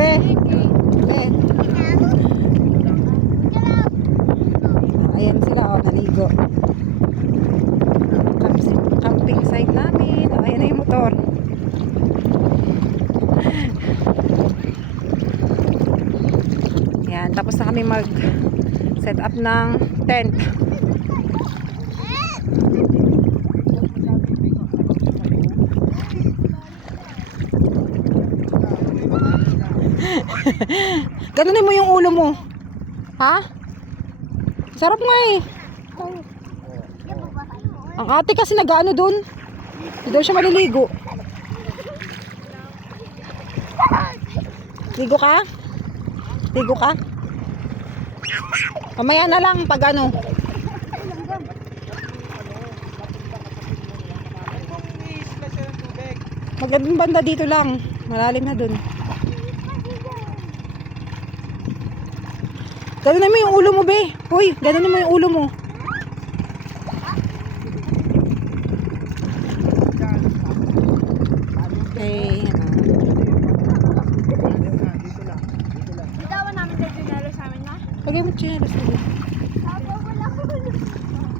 Be. Be. Ayan sila, oh, naligo. Camping site namin. Oh, ayan na yung motor. Ayan, tapos na kami mag set up ng tent. Ganunin mo yung ulo mo. Ha? Sarap nga eh. Ang ate kasi nag-ano dun. Hindi daw siya maliligo. Ligo ka? Ligo ka? Mamaya na lang pag ano. Magandang banda dito lang. Malalim na dun. Ganunin mo yung ulo mo, be. Hoy, ganunin mo yung ulo mo. Okay. Bitawan namin tayo dinalo sa amin na. Lagay mo chinelas na dito.